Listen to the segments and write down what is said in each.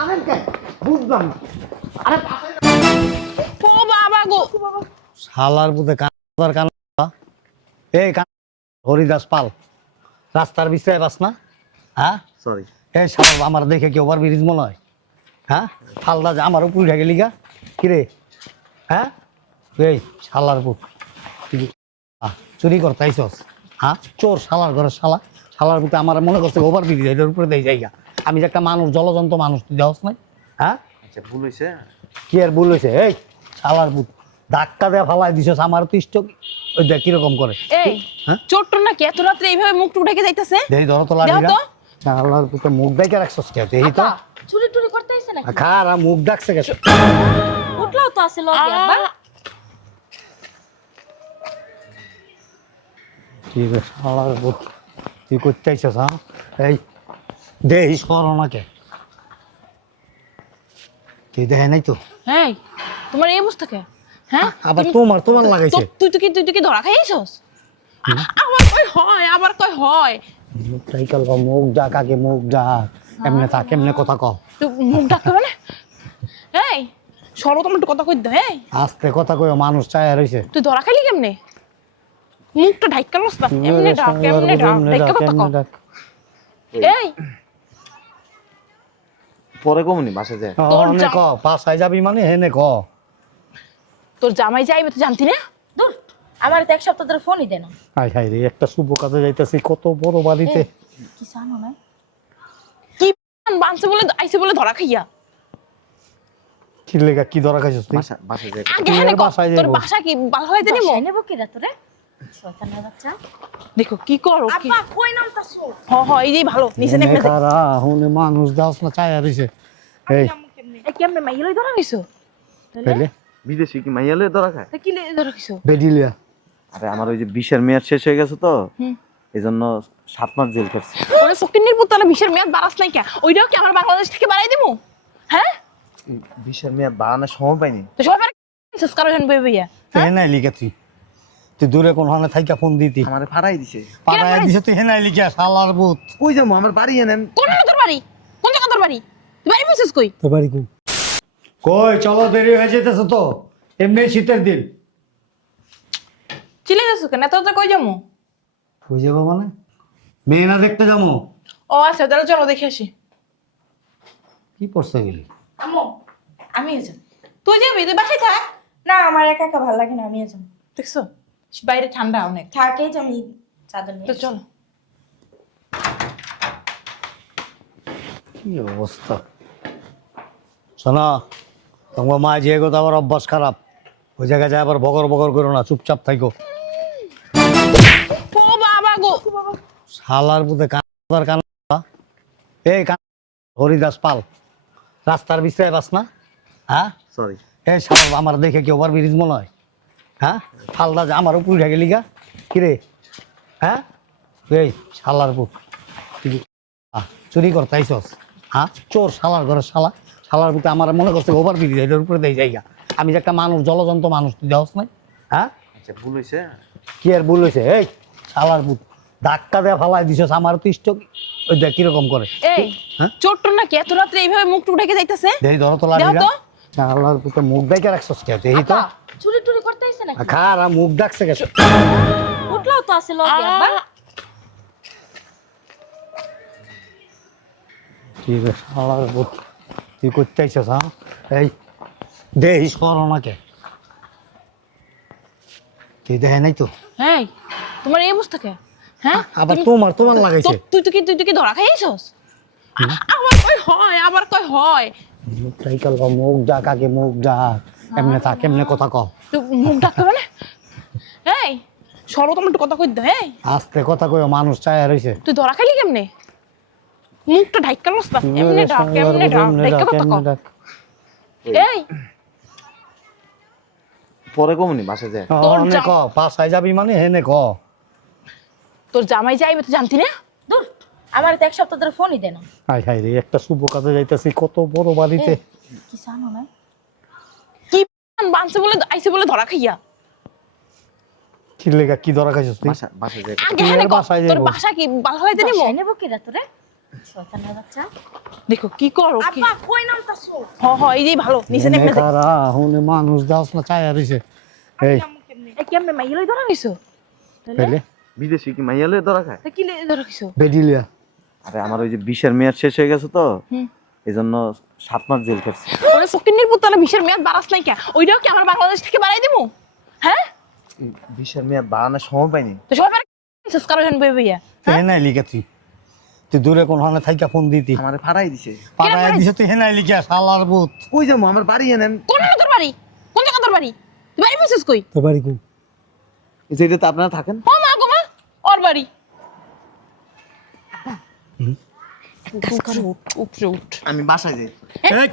টানেন কেন বুঝলাম না। আরে ও বাবা গো, শালার পুতে কানার কান এই কান হরিদাস পাল রাস্তার বিছায় বাস না। হ্যাঁ সরি। এই শালা আমার দেখে কি ওভার ব্রিজ মনে হয়? হ্যাঁ ফালদা যে আমার উপর উঠে গেলি গা কিরে? হ্যাঁ এই শালার পুত তুই কি চুরি করতে আইসস? হ্যাঁ চোর শালার ঘরে শালা। শালার পুতে আমার মনে করছে ওভার ব্রিজ এটার উপরে দেয় জায়গা। আমি যে একটা মানুষ জলজন্ত মানুষ তুই দেওয়াস নাই? হ্যাঁ আচ্ছা ভুল হয়েছে। কি আর ভুল হয়েছে? এই শালার পুত ধাক্কা দেওয়া ফালাই দিছস আমার তো ইষ্ট ওই দেখ কিরকম করে। এই হ্যাঁ চোরটা নাকি এত রাত্রে এইভাবে মুখ টুক ঢেকে যাইতাছে? দেই ধরো তো দাও লাগি তো। না শালার পুত মুখ ডাইকা রাখছস কে? এই তো চুরি টুরি করতে আইছে নাকি? খারা মুখ ডাকছে কে? উঠলাও তো আছে লগে আব্বা। ঠিক আছে শালার পুত তুই করতে আইছস? হ্যাঁ এই দেহিস করো না কে? তুই দেখে নাই তো? এই তোমার এই অবস্থা কে? হ্যাঁ আবার তোমার লাগাইছে। তুই কি ধরা খাইছস? আবার কই হয়, আবার কই হয়। মুখ টাইকাল কও, মুখ ডাক আগে মুখ ডাক। এমনে থাক এমনে কথা কও। তুই মুখ ডাকতে মানে? এই সরো তোমার একটু কথা কই দাও। এই আস্তে কথা কইও, মানুষ চায়া রইছে। তুই ধরা খাইলি কেমনে? মুখটা ঢাইকা লস না, এমনি ডাক, এমনি ডাক, ঢাইকা কথা কও। এই পরে কমনি বাসে যায়। তোর অনে ক পাছাই যাবি মানে হেনে ক। তোর জামাই যাইবে তো জানতি না? দূর আমার তো এক সপ্তাহ ধরে ফোনই দেয় না। হাই হাই রে একটা শুভ কাজে যাইতাছি কত বড় বাড়িতে। কি জানো না? কি বানছে বলে আইছে বলে ধরা খাইয়া। কি লেগা কি ধরা খাইছস তুই? বাসে যায়। আগে তুই হেনে এর কর, বাসায় তোর যাইবো। বাসা কি ভালো হইতে নিমু? বাসায় নেবো কি রে তোরে? শয়তানের বাচ্চা। দেখো কি করো কি। আব্বা কই নামতাছো? এই যে ভালো নিচে হেনে নেমে খারা হুনে মানুষ দাস না চায়া রইছে। এই এই কেমনে মাইলই ধরা হইছো? পেলে বিদেশি কি মাইয়ালে ধরা খায়? তা কি ধরা হইছো? বেডিলিয়া আরে আমার ওই যে বিশের মেয়াদ শেষ হয়ে গেছে তো, হুম। এই জন্য 7 মাস জেল খাটছি। ওরে ফকিন্নির পুতালা বিশের মেয়াদ বাড়াস নাই কে? ওইটাও কি আমার বাংলাদেশ থেকে বাড়াই দিমু? হ্যাঁ? বিশের মেয়াদ বাড়ানোর সময় পাইনি। তো সবাই সাবস্ক্রাইব হেন বই বইয়া। হেনাই লিখা তুই দূরে কোন হানে থাইকা ফোন দিতি আমারে ফাড়াই দিছে। পাড়ায় দিছে তুই হেনাই লিখা শালার ভূত। কই যাবো আমার বাড়ি এনেন। কোন তোর বাড়ি? কোন জায়গা তোর বাড়ি? তুই বাড়ি বসেছিস কই? তো বাড়ি কই? কই চলো দেরি হয়ে যেতেছে তো। এমনি শীতের দিন। চিলে যাচ্ছ কেন? এত কই যামু? কই যাবো মানে? মেয়ে না দেখতে যাবো? ও আচ্ছা তাহলে চলো দেখে আসি। কি পড়তে গেলি? আম্মু আমিও যাব। তুই যাবি? তুই বাসায় থাক। না আমার একা একা ভালো লাগে না, আমিও যাব। দেখছো বাইরে ঠান্ডা অনেক। থাকেই যে আমি চাদর নিয়ে তো আসি। চলো। কি অবস্থা শোনা, তোমার মা যে কথা আবার অভ্যাস খারাপ। ওই জায়গায় যায় আবার বগর বগর করো না, চুপচাপ থাকো। ও বাবা গো, শালার পুতে কানার কান এই কান হরিদাস পাল রাস্তার বিছায় বাস না। হ্যাঁ সরি। এই শালা আমার দেখে কি ওভার ব্রিজ মনে হয়? হ্যাঁ ফালদা যে আমার উপর উঠে গেলি গা কিরে? হ্যাঁ এই শালার পুত তুই কি চুরি করতে আইসস? হ্যাঁ চোর শালার ঘরে শালা। শালার পুতে আমার মনে করছে ওভার ব্রিজ এটার উপরে দেয় জায়গা। আমি যে একটা মানুষ জলজন্ত মানুষ তুই দেওয়াস নাই? হ্যাঁ আচ্ছা ভুল হয়েছে। কি আর ভুল হয়েছে? এই শালার পুত ধাক্কা দেওয়া ফালাই দিছস আমার তো ইষ্ট ওই দেখ কিরকম করে। এই হ্যাঁ চোরটা নাকি এত রাত্রে এইভাবে মুখ টুক ঢেকে যাইতাছে? দেই ধরো তো লাগি দাও না। তো। শালার পুত মুখ ডাইকা রাখছস কে? এই তো আব্বা চুরি টুরি করতে আইছে নাকি? খারা মুখ ডাকছে কে? উঠলাও তো আছে লগে আব্বা। ঠিক আছে শালার পুত তুই করতে আইছস? হ্যাঁ এই দেহিস করো না কে? তুই দেখে নাই তো? এই তোমার এই অবস্থা কে? হ্যাঁ আবার তোমার লাগাইছে। তুই কি ধরা খাইছস? আবার কই হয়, আবার কই হয়। মুখ টাইকাল কও, মুখ ডাক আগে মুখ ডাক। এমনে থাক এমনে কথা কও। তুই মুখ ডাকতে মানে? এই সরো তোমার একটু কথা কই দাও। এই আস্তে কথা কইও, মানুষ চায়া রইছে। তুই ধরা খাইলি কেমনে? মুখটা ঢাইকা লস না, এমনি ডাক, এমনি ডাক, ঢাইকা কথা কও। এই পরে কমনি বাসে যায়। তোর অনে ক পাছাই যাবি মানে হেনে ক। তোর জামাই যাইবে তো জানতি না? দূর আমার তো এক সপ্তাহ ধরে ফোনই দেয় না। হাই হাই রে একটা শুভ কাজে যাইতাছি কত বড় বাড়িতে। কি জানো না? কি বানছে বলে আইছে বলে ধরা খাইয়া। কি লেগা কি ধরা খাইছস তুই? বাসে যায়। আগে হেনে কর, বাসায় তোর যাইবো। বাসা কি ভালো হইতে নিমু? বাসায় নেবো কি রে তোরে? শয়তানের বাচ্চা। দেখো কি করো কি আব্বা কই নামতাছো? এই যে ভালো নিচে নেমে যাই খারা হুনে মানুষ দাস না চায়া রইছে। এই এই কেমনে মাইয়া লই ধরা নিছো পেলে বিদেশি কি মাইয়ালে ধরা খায়? তা কি লই ধরা নিছো বেডিলিয়া আরে আমার ওই যে বিষের মেয়াদ শেষ হয়ে গেছে তো, হুম। এই জন্য 7 মাস জেল খেটছি। ওরে ফকিন্নির পুতানা বিশের মেয়াদ বাড়াস নাই কে ওইটাও কি আমার বাংলাদেশ থেকে বাড়াই দিমু হ্যাঁ বিষের মেয়াদ বাড়ানোর সময় পাইনি। তো সবাই মিসেস কারো হেন বই বইয়া হেনাই লিখা তুই দূরে কোন হানে থাইকা ফোন দিতি আমারে ফাড়াই দিছে। পাড়ায় দিছে তুই হেনাই লিখা শালার ভূত। কই যাবো, আমার বাড়ি এনেন। কোন তোর বাড়ি কোন জায়গা তোর বাড়ি তুই বাড়ি মিসেস কই তোর বাড়ি কোন? এই যে এটাতে আপনারা থাকেন। ও মা গো মা ওর বাড়ি কাজ করো। উপরে উঠ আমি বাসায় যাই।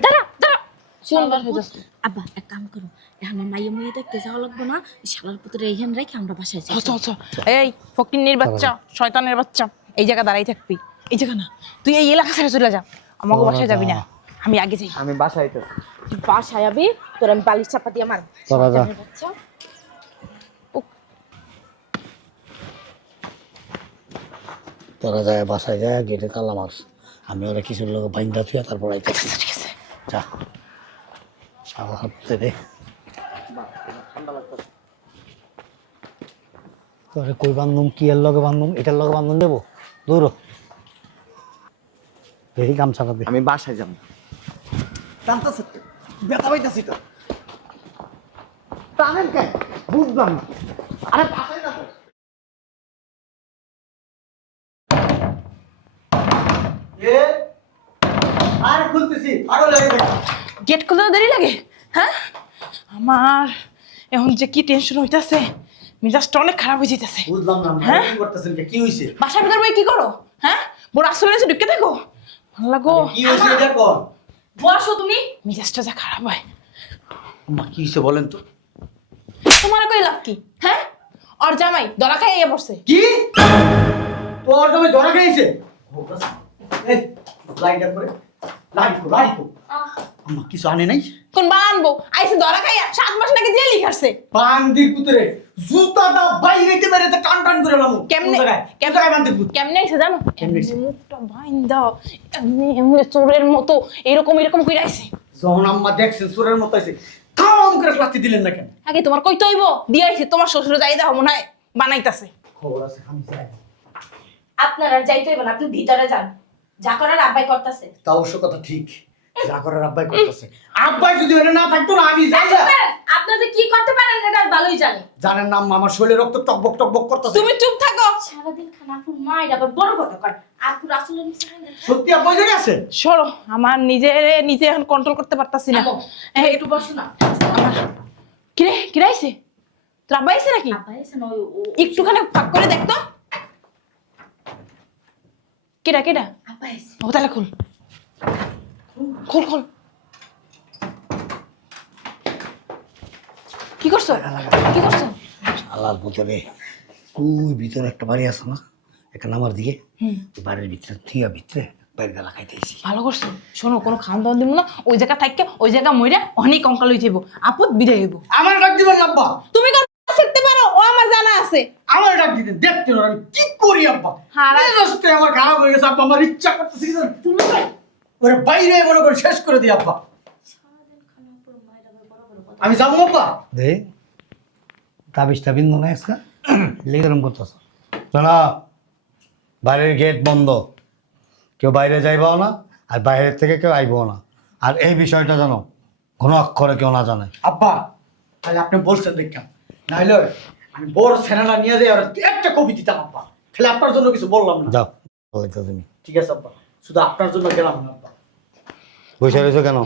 দাঁড়া দাঁড়া সুন্দর হয়ে যাচ্ছে আব্বা এক কাম করো, এখন মাইয়া মুইয়া দেখতে যাওয়া লাগবে না, শালার পুত্রে এইখানে রেখে আমরা বাসায় যাই। আচ্ছা আচ্ছা এই ফকিন্নির বাচ্চা শয়তানের বাচ্চা এই জায়গা দাঁড়াই থাকবি এই জায়গা না তুই এই এলাকা ছেড়ে চলে যা আমাকে বাসায় যাবি না আমি আগে যাই আমি বাসায় তো। তুই বাসায় যাবি, তোর আমি বালিশ চাপা দিয়ে মার। তোরা যা। শয়তানের বাচ্চা। তোরা যায় বাসায় যায় গেটে তালা মার। আমি ওরা কিছু লোক বাইন্দা থুয়া তারপর আইতে ঠিক আছে যা শালা হাতে দে তোরে কই বান্ধুম কি এর লগে বান্ধুম এটার লগে বান্ধুম দেবো দূর হ। দেখি গামছাটা দে। আমি বাসায় যাবো। টানতাছে ব্যথা পাইতাছি তো। টানেন কেন বুঝলাম না। আরে বাসায় যাবো। আরে খুলতেছি আরো লাগে গেট খুলতে দেরি লাগে হ্যাঁ আমার এখন যে কি টেনশন হইতাছে মিজাজটা অনেক খারাপ হয়ে যাইতেছে বুঝলাম না হ্যাঁ? কি করতেছেন কি হইছে বাসার ভিতর বই কি করো হ্যাঁ বড় আসলে এসে ঢুকে দেখো ভালো লাগো কি হইছে এটা কোন বসো তুমি। মিজাজটা যা খারাপ হয় মা কি হইছে বলেন তো তোমার কই লাভ কি হ্যাঁ আর জামাই দলা খাইয়া পড়ছে কি তোর তুমি ধরা খাইছে এই লাইনটা করে লাইট আম্মা কিছু আনে নাই কোন বানবো আইসে দলা খাইয়া 7 মাস নাকি জেল লিখাছে বান্দির পুতরে জুতাটা বাইরেতে বেরেতে টান টান করে লামু কেমনে কেমনে বান্দির পুত কেমনে আইছে জানো কেমনে আইছে? মুখটা বাইন্দা এমনি চোরের মতো এরকম কইরা আইছে যখন আম্মা দেখছে সুরের মতো আইছে থাম করে লাথি দিলেন না কেন আগে তোমার কই তৈব দিয়ে আইছে তোমার শ্বশুর যাই দাও মনে হয় বানাইতাছে খবর আছে আমি যাই আপনার আর যাইতে হইব না, আপনি ভিতরে যান, যা করার আব্বাই করতেছে। তা অবশ্য কথা ঠিক যা করার আব্বাই করতেছে আব্বাই যদি এটা না থাকতো না আমি যাই না আপনাদের কি করতে পারেন এটা ভালোই জানি। জানেন না আমার শরীরে রক্ত টকবক টকবক করতেছে তুমি চুপ থাকো সারাদিন খানা আপুর মায়ের আবার বড় কথা কর, আপুর আসলে নিচে হয় না। সত্যি আব্বাই জায়গা আছে সরো আমার নিজে এখন কন্ট্রোল করতে পারতাছি না আমো, এই একটু বসো না। আমার কিরে আইছে তোর আব্বা আইছে নাকি আব্বাই এসে না একটুখানি ফাঁক করে দেখতো কেডা আব্বাই এসে। ও তাহলে খোল কি করছো শালার ভিতরে ওই ভিতরে একটা বাড়ি আছে না একটা নামার দিকে ওই বাড়ির ভিতরে থিয়া ভিতরে বাইরে গালা খাইতেছি ভালো করছো শোনো কোনো খাওয়ান দাওয়ান দিব না ওই জায়গা থাককে ওই জায়গা মইরা অনেক কঙ্কাল হয়ে যাবো আপদ বিদায় হইব আমার ডাক দিবেন না আব্বা তুমি শিখতে পারো ও আমার জানা আছে আমার ডাক দিতেন দেখতে না আমি কি করি আব্বা হারাই। মেজাজটা আমার খারাপ হয়ে গেছে আব্বা আমার ইচ্ছা করতেছে কি জানেন? ওরে বাইরে মনে করে শেষ করে দিই আব্বা সারাদিন খানা আপুর মায়ের আবার বড় বড় কথা। আমি যাবো আব্বা দে তাবিজটা বিন্দু না আজকে লেগেরম করতেছ শোনা বাইরের গেট বন্ধ কেউ বাইরে যাইবাও না আর বাইরের থেকে কেউ আইবও না আর এই বিষয়টা জানো কোনো অক্ষরে কেউ না জানে আব্বা তাহলে আপনি বলছেন দেখলাম নাইলে আমি বড় সেনাটা নিয়ে যাই আর একটা কবি দিতাম আব্বা তাহলে আপনার জন্য কিছু বললাম না যাও বলতো তুমি ঠিক আছে আব্বা শুধু আপনার জন্য গেলাম না আব্বা বসে রয়েছো কেন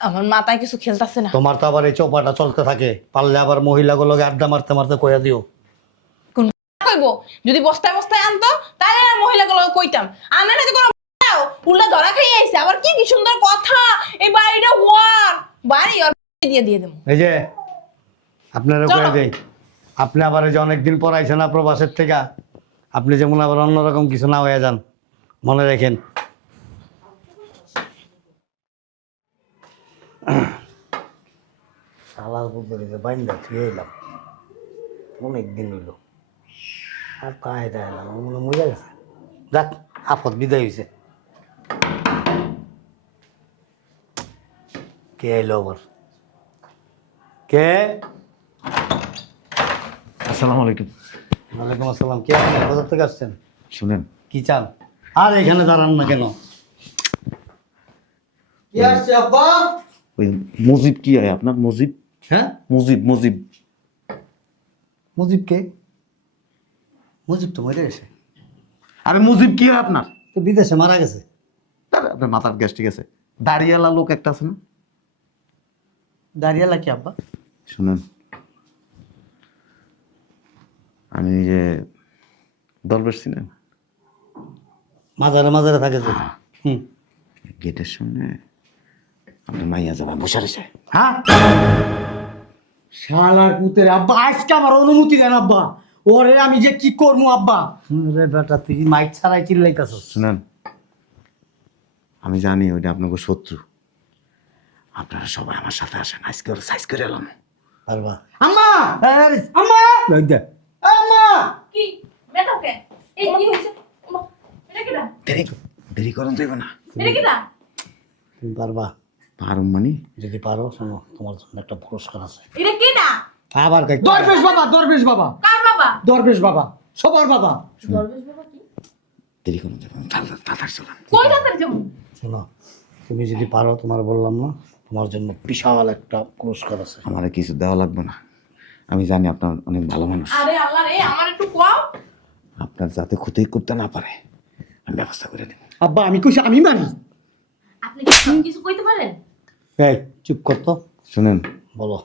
আমার মাথায় কিছু খেলতেছে না তোমার তো আবার এই চৌপাটা চলতে থাকে পারলে আবার মহিলাগুলোকে আড্ডা মারতে মারতে কইয়া দিও কোন কইবো যদি বস্তায় আনতো তাহলে আর মহিলাগুলো কইতাম আনা না যে কোনো উল্লা ধরা খাইয়ে আইছে আবার কি সুন্দর কথা এই বাড়িটা ওয়ার বাড়ি আর দিয়ে দেবো এই যে আপনারা চলো। কয়ে দেই আপনি আবার এই যে অনেকদিন পর আইছেন না প্রবাসের থেকে আপনি যেমন আবার অন্যরকম কিছু না হয়ে যান মনে রাখেন শালার পুকুরে যে বাইন্দা থুয়ে এলাম অনেকদিন হইল আর তাই এলাম মনে মজা গেছে যাক আপদ বিদায় হয়েছে কে এলো আবার? কে? আসসালামু আলাইকুম। ওয়ালাইকুম আসসালাম। কে আপনি কোথা থেকে আসছেন? শুনেন, কি চান? আর এখানে দাঁড়ান না কেন? কি আসছে আব্বা? ওই মুজিব কি হয় আপনার? মুজিব, হ্যাঁ, মুজিব, মুজিব। মুজিব কে? মুজিব তো মরে গেছে। আরে মুজিব কি হয় আপনার? তো বিদেশে মারা গেছে। আরে আপনার মাথার গ্যাস ঠিক আছে। দাড়িওয়ালা লোক একটা আছে না? দাঁড়িয়ালা কি আব্বা? শুনেন, আমি এই যে দরবেশ ছিলেন, মাজারে মাজারে থাকে যে। হুম। গেটের সামনে আপনার মাইয়া যাবে বসে রয়েছে। হ্যাঁ, শালার পুতের আব্বা আজকে আমার অনুমতি দেন আব্বা। ওরে আমি যে কি করবো আব্বা? রে বেটা, তুই মাইক ছাড়াই চিল্লাইতাছস। শুনেন, আমি জানি ওইটা আপনাকে শত্রু। আপনারা সবাই আমার সাথে আসেন, আজকে ওরা সাইজ করে এলাম। পারবা? আম্মা, আম্মা, লই দে। আম্মা। কি বেটা কে এই কি হইছে ওমা, এটা কিডা দেরি করেন যাইব না। এটা কিডা তুমি পারবা? পারুম মানি যদি পারো শোনো, তোমার জন্য একটা পুরস্কার আছে। এটা কিডা আবার কই? দরবেশ বাবা, দরবেশ বাবা, কার বাবা দরবেশ বাবা, সবার বাবা। দরবেশ বাবা কি দেরি করেন যাইব না, তাড়াতাড়ি চলেন। কই যাতেন যাও শোনো, তুমি যদি পারো, তোমার বললাম না, তোমার জন্য বিশাল একটা পুরস্কার আছে। আমার কিছু দেওয়া লাগবে না, আমি জানি আপনার অনেক ভালো মানুষ। আরে আল্লাহ রে আমার একটু কও আপনার যাতে ক্ষতি করতে না পারে আমি ব্যবস্থা করে দেব। আব্বা আমি কইছি আমি মানি। আপনি কি সব কিছু কইতে পারেন? এই চুপ কর তো। শুনেন, বলো।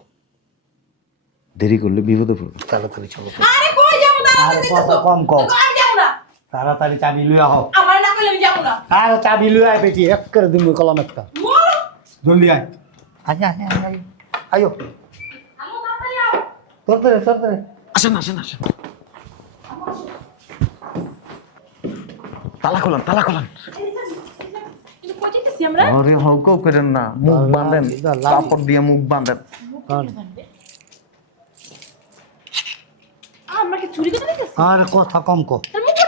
দেরি করলে বিপদে পড়বে। তাড়াতাড়ি চলো তো। আরে কই যাবো না আরে কথা কম কও। আমি যাবো না তাড়াতাড়ি চাবি লইয়া হও। আমার না কইলে আমি যাবো না আরে চাবি লইয়া আয় বেটি, এক করে দিমু কলম একটা। মোর জলদি আয়। আয় আয় আয় আয়। আয়ো। আমো তাড়াতাড়ি আও তোর আসেন আসেন আসেন, তালা খোলান, তালা খোলান। কিন্তু কই যেতেছি আমরা আরে হক করেন না, মুখ বাঁধেন, কাপড় দিয়ে মুখ বাঁধেন। আমরা কি চুরি করতে গেছি আরে কথা কম কও।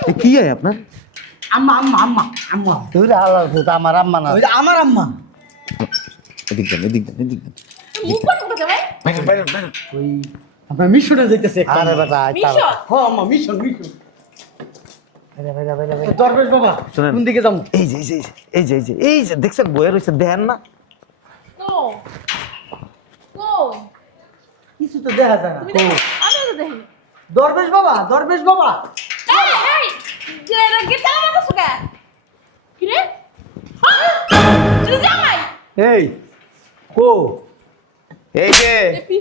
এ কি হয় আপনার? আম্মা, আম্মা, আম্মা, আম্মা। তুই রে হালার ভূত, আমার আম্মা না। ওই যে আমার আম্মা। এদিক দেন, এদিক দেন, এদিক দেন। মুখ বন্ধ করতে ভাই বাইরেন, বাইরেন, বাইরেন। ওই আপনার মিশনে যাইতেছে একটা। আরে বেটা আয় মিশো তাড়াতাড়ি। হ্যাঁ আম্মা, মিশন, মিশন। বাইরে, বাইরে, বাইরে, বাইরে। দরবেশ বাবা, শুনেন। কোন দিকে যাবো? এই যে এই যে এই যে এই যে এই যে দেখছেন বইয়ে রয়েছে, দেন না? তো তো কিছু তো দেখা যায় না। তুমি দেখো আমি তো দেখি দরবেশ বাবা, দরবেশ বাবা। এই এই যে এটা কি তালা মারছো কে কি রে তুই জামাই এই কো এই যে দেখি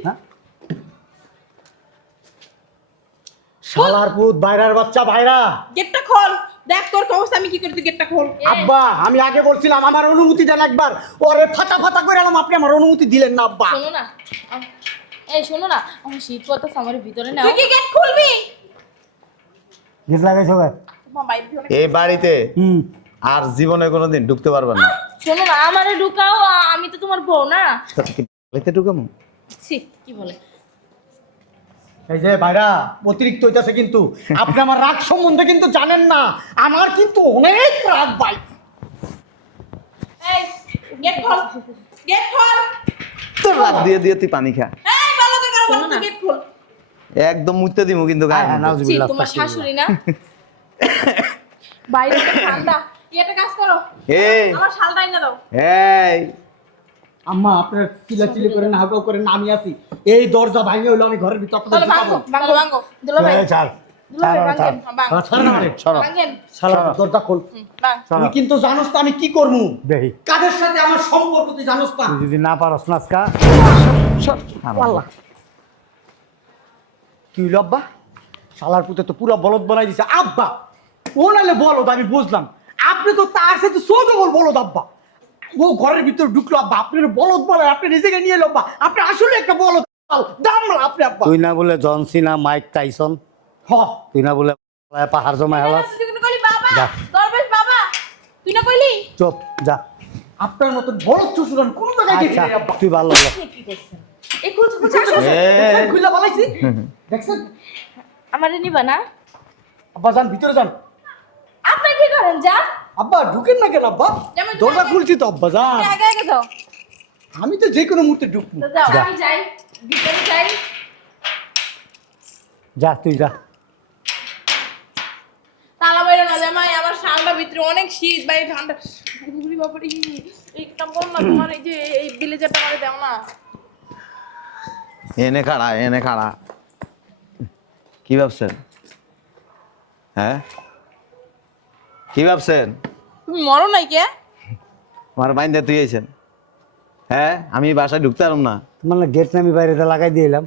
শালার পুত, বাইরার বাচ্চা, বাইরা। গেটটা খোল দেখ তোর কি অবস্থা আমি কি করি তুই গেটটা খোল আব্বা আমি আগে বলছিলাম আমার অনুমতি দেন একবার। ওরে ফাটা ফাটা করে এলাম, আপনি আমার অনুমতি দিলেন না আব্বা। শোনো না এই শোনো না, আমার শীত করতেছে, আমার ভিতরে নাও। তুই কি গেট খুলবি গেট লাগাইছো কে? মা বাইরে থেকে অনেক- এই বাড়িতে হুম। আর জীবনে কোনোদিন ঢুকতে পারবেন না। শোনো না, আমারে ঢুকাও, আমি তো তোমার বউ না। বাড়িতে ঢুকামো? ছি, কি বলে? এই যে ভাইরা অতিরিক্ত হইতাছে কিন্তু। আপনি আমার রাগ সম্বন্ধে কিন্তু জানেন না। আমার কিন্তু অনেক রাগ ভাই। এই গেট খোল গেট খোল তোর রাত দিয়ে দিয়ে তুই পানি খা, এই ভালো করে করো ভালো করে গেট খোল একদম মুইতে দিমু কিন্তু গায়ে হ্যাঁ, মধ্যে। নাও। ছি, তোমার শাশুড়ি না? বাইরে তো ঠান্ডা তুই একটা কাজ করো এই আমার শালটা এনে দাও এই আম্মা আপনার চিলাচিলি করেন, হাগাও করেন, আমি আছি। এই দরজা ভাঙে হইলো আমি ঘরের ভিতর আপনাদের তাহলে ঢুকাবো। ভাঙো ভাঙো ভাঙো দুলা ভাই এই ছাড়। দুলা ভাই ছাড়, ছাড়। ভাঙেন ভাঙ ছাড় না রে। সরো। ভাঙেন শালা দরজা খোল। ভাঙ তুই কিন্তু জানোস তো আমি কি করবো, দেখি কাদের সাথে আমার সম্পর্ক তুই জানোস না। তুই যদি না পারস না আজকা, আল্লাহ কি হইলো আব্বা? শালার পুতে তো পুরো বলদ বানাই দিছে আব্বা। ও নালে বলদ আমি বুঝলাম, আপনি তো তার সাথে ছোট বলদ আব্বা। ও ঘরের ভিতরে ঢুকলো আব্বা, আপনার বলদ বলে আপনি নিজেকে নিয়ে এলো আব্বা। আপনি আসলে একটা বলদ দামলা আপনি আব্বা। তুই না বলে জন সিনা, মাইক টাইসন, হ তুই না বলে পাহাড় জমা হেলাস। তুই কিন্তু কইলি বাবা যা। দরবেশ বাবা তুই না কইলি চুপ যা। আপনার মতন বলদ চুষুরান কোন জায়গায় দেখি আচ্ছা নাই আব্বা। তুই ভালো হলো। কি করছেন? এই খুলছ খুলছ এই খুলে বলাইছি দেখছেন আমারে নিবা না? আব্বা, যান ভিতরে যান। আপনি কি করেন? যান, আব্বা ঢুকেন না কেন আব্বা? যেমন দরজা আগে- খুলছি তো আব্বা, যান। আগে আগে যাও আমি তো যে কোনো মুহূর্তে ঢুকবো। তো যাও যা। আমি যাই ভিতরে যাই। যা তুই যা। তালা বাইরে না জামাই, আমার শালটা ভিতরে অনেক শীত, বাইরে ঠান্ডা। ঘুরি বাপরে, এই কাম করো না, তোমার এই যে এই ব্লেজারটা আমারে দাও না। এনে খাড়া, এনে খাড়া। কি ভাবছেন? হ্যাঁ, কি ভাবছেন? তুমি মরো নাই কে? আমার বাইন্দা তুই আইছেন? হ্যাঁ, আমি বাসায় ঢুকতে পারলাম না। তোমার না গেট আমি বাইরেতে লাগাই দিয়ে এলাম।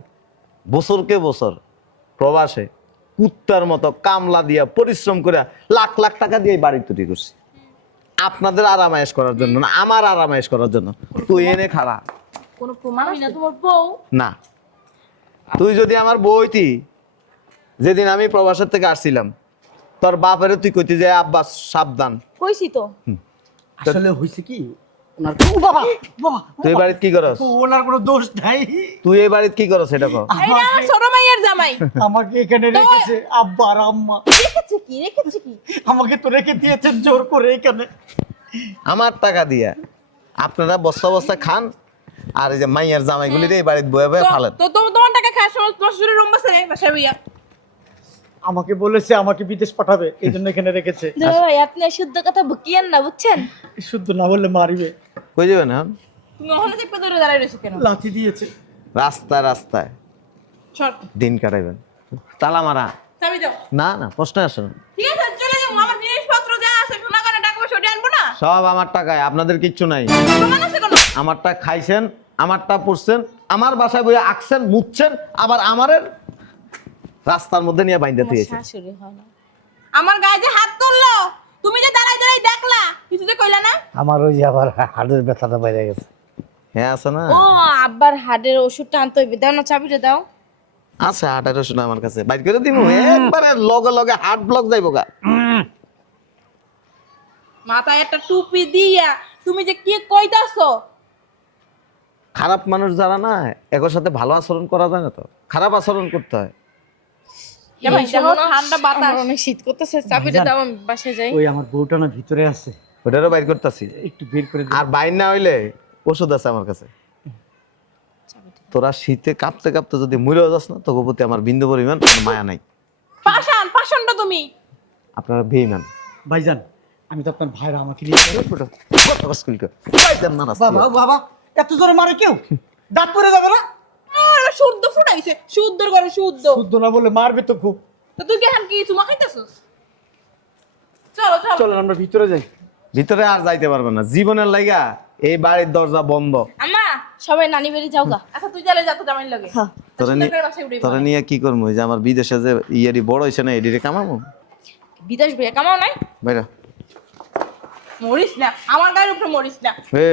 বছরকে বছর প্রবাসে কুত্তার মতো কামলা দিয়া পরিশ্রম করে লাখ লাখ টাকা দিয়ে এই বাড়ি তৈরি করছি আপনাদের আরামায়েশ করার জন্য না, আমার আরামায়েশ করার জন্য। তুই এনে খাড়া। কোনো প্রমাণ আমি না আছে? তোমার বউ। না, তুই যদি আমার বউ হইতি, যেদিন আমি প্রবাসের থেকে আসছিলাম, তোর বাপেরে তুই কইতি যে আব্বাস সাবধান। কইছি তো। আসলে হয়েছে কি, ওনার ও বাবা বাবা, তুই এই বাড়িতে কি করস? ওনার কোনো দোষ নাই। তুই এই বাড়িতে কি করস এটা কর। এইটা আমার ছোট মাইয়ের জামাই। আমাকে এখানে রেখেছে আব্বা আর আম্মা, রেখেছে কি? আমাকে তো রেখে দিয়েছেন জোর করে এখানে। আমার টাকা দিয়া আপনারা বস্তা বস্তা খান, আর এই যে মাইয়ার জামাইগুলি এই বাড়িতে বয়ে বয়ে ফালেন। তো তোমার টাকা খাওয়ার সময় তোমার শ্বশুরের রুম বাসে নাই বাসায় ভাইয়া। আমাকে বলেছে আমাকে বিদেশ পাঠাবে, এই জন্য এখানে রেখেছে। ভাই আপনি শুদ্ধ কথা বকিয়েন না, বুঝছেন? শুদ্ধ না বললে মারিবে। কই যাবেন এখন? তুমি ওখানে চেপে ধরে দাঁড়ায় রয়েছো কেন? লাঠি দিয়েছে। রাস্তায় রাস্তায় সর, দিন কাটাইবেন। তালা মারা? চাবি দাও। না না, প্রশ্ন আসে না। ঠিক আছে চলে যাবো, আমার জিনিসপত্র যা আছে সোনা করে টাকা পয়সা ওটা আনবো না। সব আমার টাকায়, আপনাদের কিচ্ছু নাই। প্রমাণ আছে কোনো? আমারটা খাইছেন, আমারটা পড়ছেন, আমার বাসায় বইয়ে আঁকছেন, মুছছেন, আবার আমারের রাস্তার মধ্যে নিয়ে বাইন্দা দিয়েছেন। শাশুড়ি হয় না। আমার গায়ে যে হাত তুললো, তুমি যে দাঁড়াই দাঁড়াই দেখলা, কিছু যে কইলা না? আমার ওই যে আবার হাড়ের ব্যথাটা বাইরে গেছে। হ্যাঁ আছে না? ও আব্বার হার্টের ওষুধটা আনতে হইবে, দাও না চাবিটা দাও। আছে 1800 আমার কাছে, বাইর করে দিমু একবারে লগে লগে হার্ট ব্লক যাইবো গা। মাথায় একটা টুপি দিয়া তুমি যে কি কইতাছো? খারাপ মানুষ যারা না, একের সাথে ভালো আচরণ করা যায় না, তো খারাপ আচরণ করতে হয়। ভাই দেখো ঠান্ডা বাতাস। আমার অনেক শীত করতেছে, চাবিটা দাও, আমি বাসায় যাই। ওই আমার বউটা না ভিতরে আছে, ওটারও বাইর করতেছি। একটু বের করে দিন। আর বাইর না হইলে ওষুধ আছে আমার কাছে। তোরা শীতে কাঁপতে কাঁপতে যদি মরেও যাস না, তোকে প্রতি আমার বিন্দু পরিমাণ কোনো মায়া নাই। পাষাণটা তুমি। আপনারা বেঈমান। ভাইজান, আমি তো আপনার ভাইরা, আমাকে নিয়ে যাবে। বাবা বাবা, এত জোরে মারে কেউ? দাঁত পড়ে যাবে না? শুদ্ধ ফুটাইছে, শুদ্ধর করে শুদ্ধ। শুদ্ধ না বলে মারবে তো খুব। তো তুই কি এখন কি চুমা খাইতেছস? চলো চলো। চলেন আমরা ভিতরে যাই। ভিতরে আর যাইতে পারবে না, জীবনের লাইগা এই বাড়ির দরজা বন্ধ। আম্মা সবাই নানি বাড়ি যাও গা। আচ্ছা তুই চলে যা তো জামাই লাগে। হ্যাঁ। তোরা নিয়ে কি করবো? ওই যে আমার বিদেশে যে ইয়ারি বড় হয়েছে না, এডিরে কামাবো। বিদেশ ভাইয়া কামাও নাই? বাইরা মরিস না, আমার গায়ের উপরে মরিস না। হে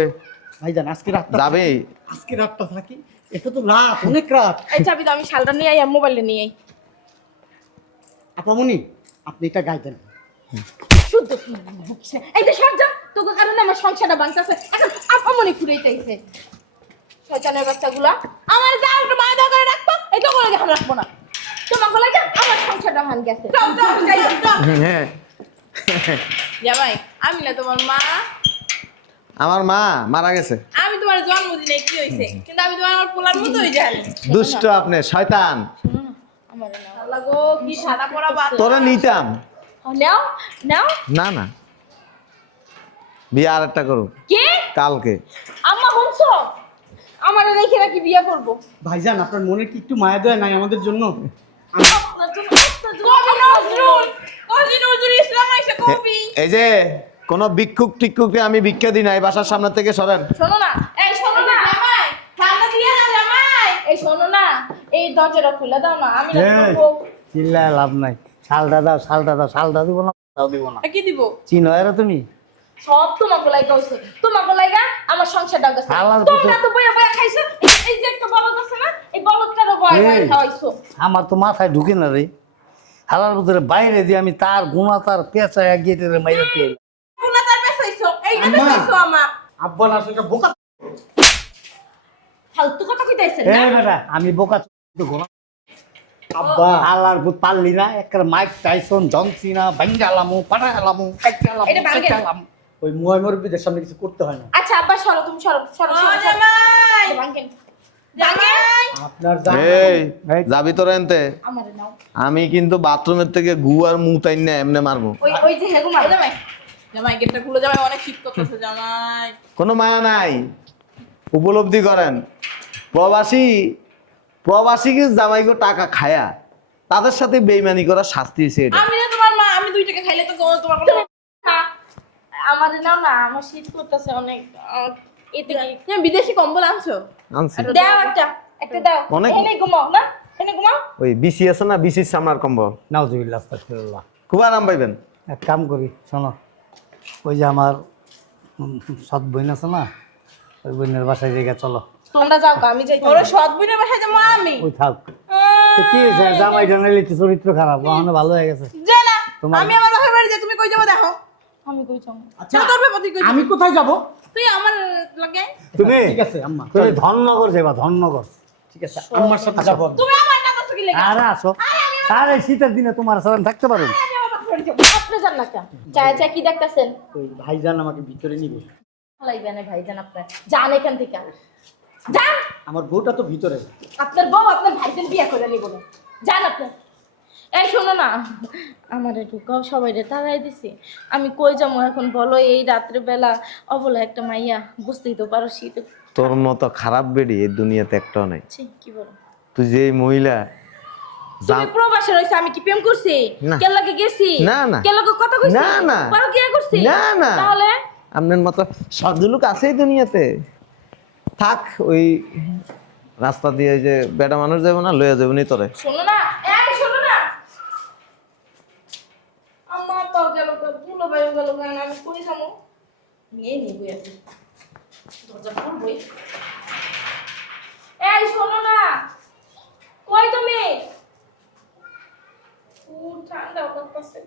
ভাইজান আজকে রাতটা যাবে। আজকে রাতটা থাকি, এটা তো রাত, অনেক রাত। এই চাবি দাও, আমি শালটা নিয়ে আই আর মোবাইলটা নিয়ে আই। আপামনি, আপনি এটা গাই দেন। শুদ্ধ বুকছে। এই যে সর যা, তোকে কারণে আমার সংসারটা ভাঙতেছে। এখন আপা মনে ঘুরাইতেছে শয়তানের বাচ্চাগুলা। আমার যা একটু মায়া দাও করে রাখবো, এটা করে দেখো রাখবো না। তোমার গলায় যা, আমার সংসারটা ভাঙ গেছে। চল চল যাই চল। হ্যাঁ, জামাই আমি না তোমার মা, আমার মা মারা গেছে। আমি তোমার জন্মদিনে কি হইছে, কিন্তু আমি তোমার আমার পোলার মতোই জানি। দুষ্ট আপনি, শয়তান। শোনো না, আমার নাও। আল্লাহ গো কি সাদা পড়া বাত। তোরা নিতাম নাও নাও। না না, বিয়ে আর একটা করো কে? কালকে। আম্মা শুনছো? আমার রেখে রাখি বিয়ে করবো। ভাইজান, আপনার মনে কি একটু মায়া দয়া নাই আমাদের জন্য? কবি নজরুল, কবি নজরুল ইসলাম আইসা কবি। এই যে কোন ভিক্ষুক টিক্ষুকে আমি ভিক্ষা দিই না, এই বাসার সামনে থেকে সরেন। শোনো না, এই শোনো না জামাই ঠান্ডা দিয়ে না জামাই। এই শোনো না, এই দরজাটা খুলে দাও না, আমি না এই, করবো। চিল্লায় লাভ নাই। শালটা দাও, শালটা দাও, শালটা দিব না, তাও দিব না। কি দিব? চিনো এরা তুমি? সব তোমার গলায় গেছে, তোমার গলায় গা আমার সংসারটা গেছে। আল্লাহর তোমরা পুত্র। তো বইয়া বইয়া খাইছো। এই যে একটা বলদ আছে না, এই বলদটারও বয় বয় এই। খাওয়াইছো। আমার তো মাথায় ঢুকে না রে। হালার ভিতরে বাইরে দিয়ে আমি তার গুণা তার পেঁচায় গেটের মাইরে তেল। কোনা তার পেছাইছো, এইটা আম্মা। পেছাইছো আমার। আব্বা না আসলে বোকা। ফালতু কথা কইতাইছেন এ না? বেটা, আমি বোকা ঘোড়া। আব্বা আল্লাহর ভূত পারলি না, একটা মাইক টাইসন, জন সিনা, ভাঙ্গালামু, পাঠালামু, কাটালামু, এটা ভাঙ্গেন। কাটালামু। ওই মুয়াই মুরব্বীদের সামনে কিছু করতে হয় না। আচ্ছা আব্বা সরো, তুমি সরো সরো ও সরো, সরো। জামাই ভাঙেন জামাই আপনার এই যাবি তোরা এনতে আমারে নাও আমি কিন্তু বাথরুমের থেকে গু আর মুতাই না এমনি মারবো ওই ওই যে হেগো মার জামাই জামাই গেটটা খুলে জামাই অনেক শীত করতেছে জামাই কোনো মায়া নাই উপলব্ধি করেন প্রবাসী প্রবাসীকে জামাইগো টাকা খায়া তাদের সাথে বেইমানি করা শাস্তি হয়েছে এটা আমি না তোমার মা আমি 2 টাকা খাইলে তো তোমার কোনো আমারে নাও না আমার শীত করতেছে অনেক এতে কি তুমি বিদেশি কম্বল আনছো আনছি দাও একটা দাও অনেক- এনে ঘুমাও না এনে ঘুমাও ওই বিসি আছে না বিসির সামনার কম্বল নাউজুবিল্লাহ আস্তাগফিরুল্লাহ। খুব আরাম পাইবেন এক কাম করি শোনো, ওই যে আমার সৎ বোন আছে না, ওই বোনের বাসায় জায়গা চলো। তোমরা যাও গো, আমি যাই ওর সৎ বোনের বাসায় যাবো আমি ওই থাক। তো কি হয়েছে, জামাই টানাইলে তো চরিত্র খারাপ, ওখানে ভালো হয়ে গেছে। যে না তোমার- আমি আমার বাসায় বাড়ি যাই তুমি কই যাবো দেখো আমি কই যাবো আচ্ছা চলো তোর ব্যাপারে কই আমি কোথায় যাব? তুই আমার লাগে তুমি ঠিক আছে আম্মা, তুমি ধননগর যাবা, ধননগর। ঠিক আছে আম্মার সাথে যাবো আমি। তুমি আমার টাকা কি লাগে আরে আসো, আরে শীতের দিনে তোমার সাথে থাকতে পারো? আমি আমার বাসায় বাড়ি যাবো আপনি যান না কেন চায় চায় কি দেখতাছেন ওই ভাইজান আমাকে ভিতরে নিবে। ফালাইবেন ভাইজান আপনার যান এখান থেকে যান আমার বউটা তো ভিতরে। আপনার বউ আপনার ভাইজান বিয়ে করে নিব না যান আপনি এই শোনো না আমারে ঢুকাও সবাই রে তাড়াই দিছি আমি কই যাবো এখন বলো এই রাত্রে বেলা অবলা একটা মাইয়া বুঝতেই তো পারো শীত তোর মতো খারাপ বেডি এই দুনিয়াতে একটাও নাই কি বলো তুই যে এই মহিলা তুমি প্রবাসে রইছো আমি কি প্রেম করছি না। কেন লাগে গেছি না, না। কেন লাগে কথা কইছি না, না। পারো কি করছি না, না। তাহলে আপনার মতো সজ্জলুক আছে এই দুনিয়াতে থাক ওই রাস্তা দিয়ে ওই যে বেটা মানুষ যাবো না লইয়া যাবো নি তোরে শোনো না এই শোনো না আম্মা তো গেল তো ভুলো বাইরে গেল কেন আমি কই যাবো নিয়ে নিবো এখন দরজা খুলবই এই শোনো না কই তুমি ঠান্ডা করতেছে